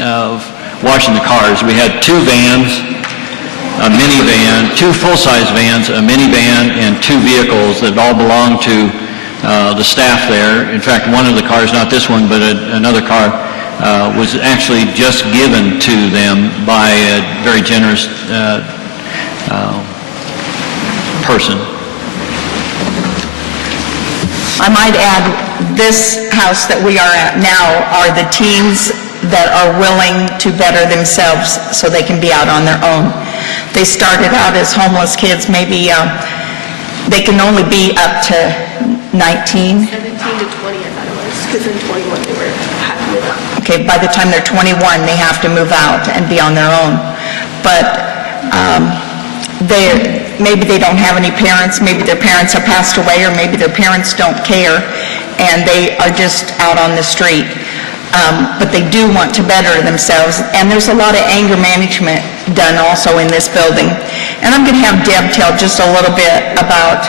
of washing the cars. We had 2 vans, a minivan, 2 full-size vans, a minivan, and 2 vehicles that all belonged to the staff there. In fact, one of the cars, not this one, but another car, was actually just given to them by a very generous person. I might add, this house that we are at now are the teens that are willing to better themselves so they can be out on their own. They started out as homeless kids, maybe they can only be up to 19. 17 to 20, I thought it was, because in 21 they had to move out. Okay, by the time they're 21, they have to move out and be on their own. But maybe they don't have any parents, maybe their parents have passed away, or maybe their parents don't care, and they are just out on the street. But they do want to better themselves, and there's a lot of anger management done also in this building. And I'm going to have Deb tell just a little bit about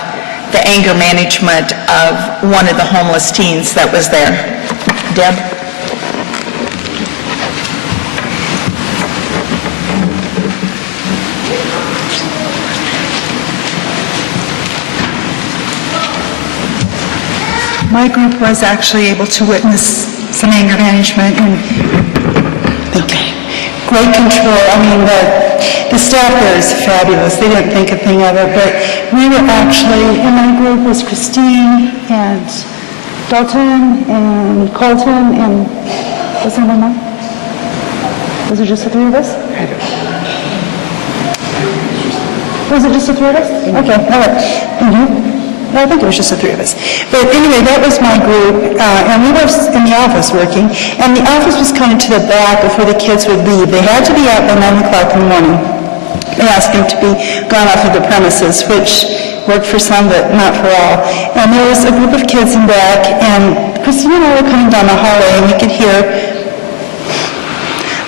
the anger management of one of the homeless teens that was there. Deb? My group was actually able to witness some anger management and great control. I mean, the staff there is fabulous. They didn't think a thing of it, but we were actually, in my group was Christine and Dalton and Colton and, was there one more? Was it just the 3 of us? Was it just the 3 of us? Okay, all right. I think it was just the 3 of us. But anyway, that was my group, and we were in the office working, and the office was kind of to the back before the kids would leave. They had to be out by 9 o'clock in the morning. They asked them to be gone off of the premises, which worked for some, but not for all. And there was a group of kids in back, and Christine and I were coming down the hallway, and we could hear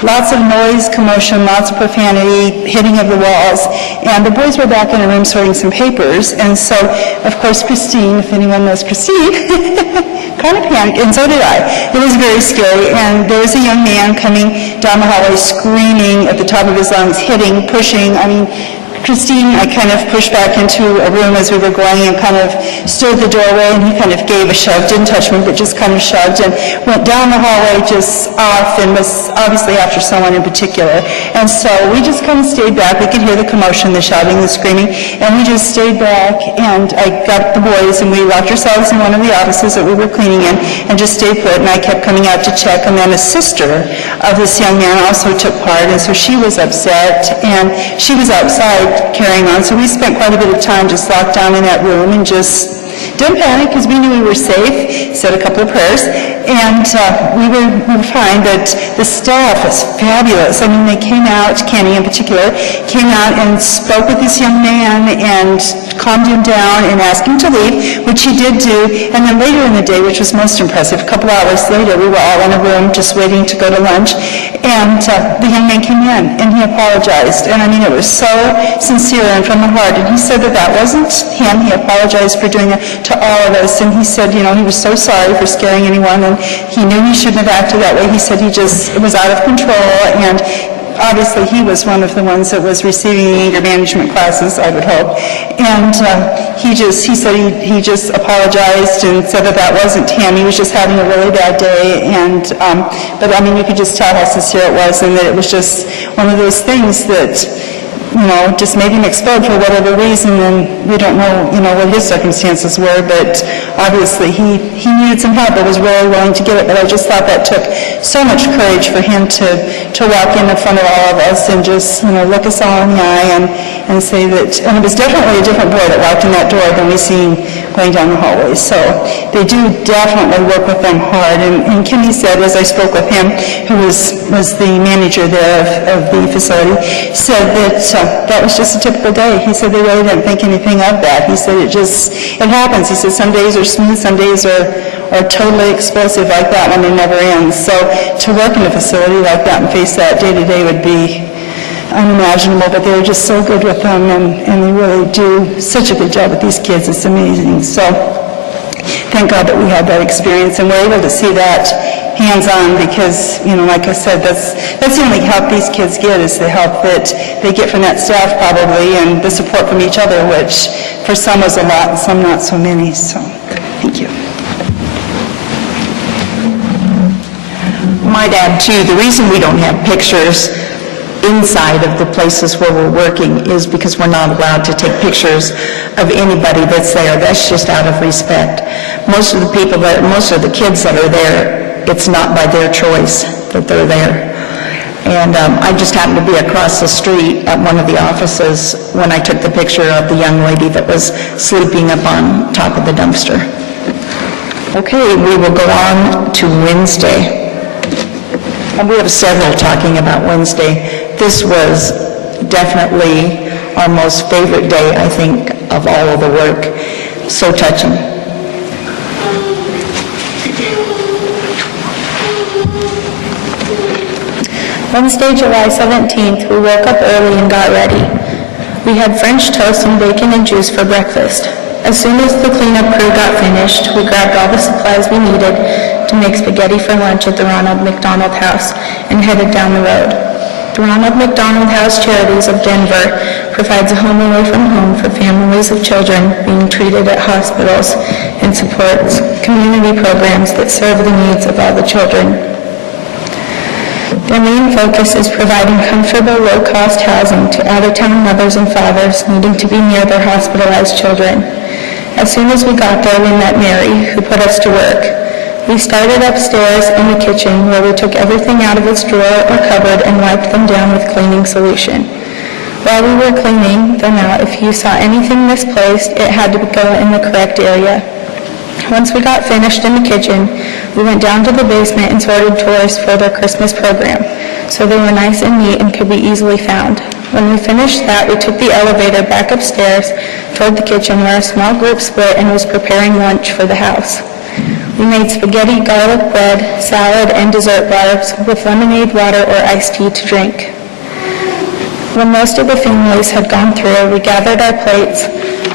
lots of noise, commotion, lots of profanity, hitting of the walls. And the boys were back in a room sorting some papers. And so, of course, Christine, if anyone knows Christine, kind of panicked, and so did I. It was very scary. And there was a young man coming down the hallway screaming at the top of his lungs, hitting, pushing. I mean, Christine, I kind of pushed back into a room as we were going and kind of stood at the doorway, and he kind of gave a shove, didn't touch me, but just kind of shoved and went down the hallway just off and was obviously after someone in particular. And so we just kind of stayed back. We could hear the commotion, the shouting, the screaming, and we just stayed back, and I got the boys and we locked ourselves in one of the offices that we were cleaning in and just stayed put, and I kept coming out to check. And then a sister of this young man also took part, and so she was upset, and she was outside carrying on. So we spent quite a bit of time just locked down in that room and just didn't panic because we knew we were safe, said a couple of prayers, and we were fine. But the staff was fabulous. I mean, they came out, Kenny in particular, came out and spoke with this young man and calmed him down and asked him to leave, which he did do. And then later in the day, which was most impressive, a couple hours later, we were all in a room just waiting to go to lunch, and the young man came in and he apologized. And I mean, it was so sincere and from the heart. And he said that that wasn't him. He apologized for doing it to all of us. And he said, you know, he was so sorry for scaring anyone, and he knew he shouldn't have acted that way. He said it was out of control, and obviously he was one of the ones that was receiving the anger management classes, I would hope. And he said he just apologized and said that that wasn't him. He was just having a really bad day. And but I mean, you could just tell how sincere it was, and that it was just one of those things that, you know, just made him explode for whatever reason, and we don't know, you know, what his circumstances were, but obviously he needed some help, but was really willing to give it. But I just thought that took so much courage for him to walk in front of all of us and just, you know, look us all in the eye and say that, and it was definitely a different boy that walked in that door than we seen going down the hallway. So they do definitely work with them hard. And Kimmy said, as I spoke with him, who was the manager there of the facility, said that that was just a typical day. He said they really didn't think anything of that. He said it happens. He said some days are smooth, some days are totally explosive like that one, it never ends. So to work in a facility like that and face that day to day would be unimaginable, but they're just so good with them, and they really do such a good job with these kids. It's amazing. So thank God that we had that experience, and we're able to see that hands-on because, like I said, that's the only help these kids get, is the help that they get from that staff probably, and the support from each other, which for some is a lot and some not so many. So, thank you. Might add too, the reason we don't have pictures inside of the places where we're working is because we're not allowed to take pictures of anybody that's there. That's just out of respect. Most of the kids that are there, it's not by their choice that they're there. And I just happened to be across the street at one of the offices when I took the picture of the young lady that was sleeping up on top of the dumpster. Okay, we will go on to Wednesday. And we have several talking about Wednesday. This was definitely our most favorite day, I think, of all of the work. So touching. Wednesday, July 17th, we woke up early and got ready. We had French toast and bacon and juice for breakfast. As soon as the cleanup crew got finished, we grabbed all the supplies we needed to make spaghetti for lunch at the Ronald McDonald House and headed down the road. The Ronald McDonald House Charities of Denver provides a home away from home for families of children being treated at hospitals and supports community programs that serve the needs of all the children. Their main focus is providing comfortable, low-cost housing to out-of-town mothers and fathers needing to be near their hospitalized children. As soon as we got there, we met Mary, who put us to work. We started upstairs in the kitchen, where we took everything out of its drawer or cupboard and wiped them down with cleaning solution. While we were cleaning them out, if you saw anything misplaced, it had to go in the correct area. Once we got finished in the kitchen, we went down to the basement and sorted toys for their Christmas program, so they were nice and neat and could be easily found. When we finished that, we took the elevator back upstairs toward the kitchen, where a small group split and was preparing lunch for the house. We made spaghetti, garlic bread, salad, and dessert bars with lemonade, water, or iced tea to drink. When most of the families had gone through, we gathered our plates,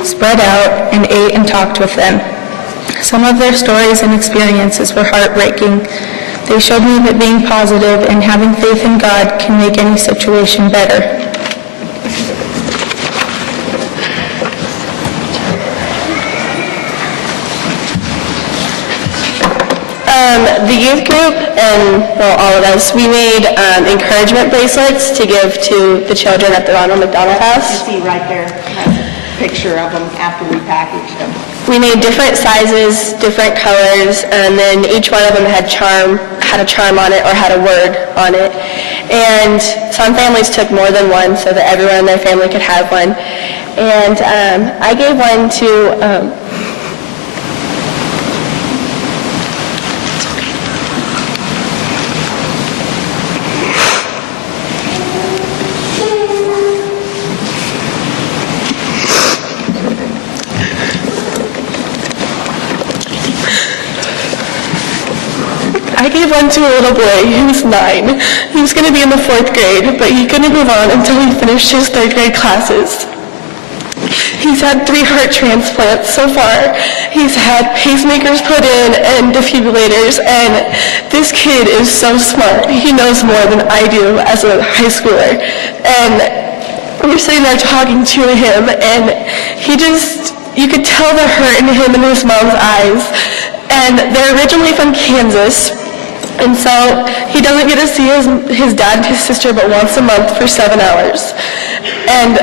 spread out, and ate and talked with them. Some of their stories and experiences were heartbreaking. They showed me that being positive and having faith in God can make any situation better. The youth group and, all of us, we made encouragement bracelets to give to the children at the Ronald McDonald House. See right there, has a picture of them after we packaged them. We made different sizes, different colors, and then each one of them had a charm on it or had a word on it. And some families took more than one so that everyone in their family could have one. And I gave one to a little boy who was 9. He was going to be in the 4th grade, but he couldn't move on until he finished his 3rd grade classes. He's had 3 heart transplants so far. He's had pacemakers put in and defibrillators, and this kid is so smart. He knows more than I do as a high schooler. And we were sitting there talking to him, and you could tell the hurt in him and his mom's eyes. And they're originally from Kansas. And so he doesn't get to see his dad and his sister but once a month for 7 hours. And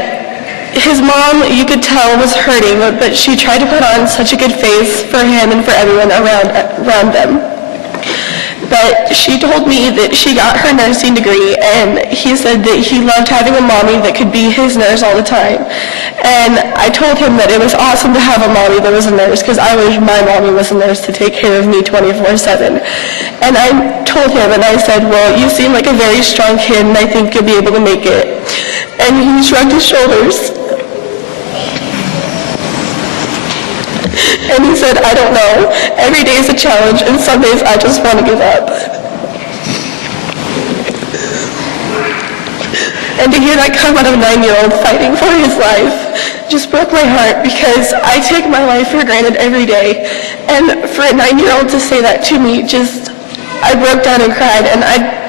his mom, you could tell, was hurting, but she tried to put on such a good face for him and for everyone around them. But she told me that she got her nursing degree, and he said that he loved having a mommy that could be his nurse all the time. And I told him that it was awesome to have a mommy that was a nurse, because I wish my mommy was a nurse to take care of me 24/7. And I told him, and I said, well, you seem like a very strong kid, and I think you'll be able to make it. And he shrugged his shoulders. And he said, I don't know. Every day is a challenge, and some days I just want to give up. And to hear that come out of a 9-year-old fighting for his life just broke my heart, because I take my life for granted every day. And for a 9-year-old to say that to me just I broke down and cried, and I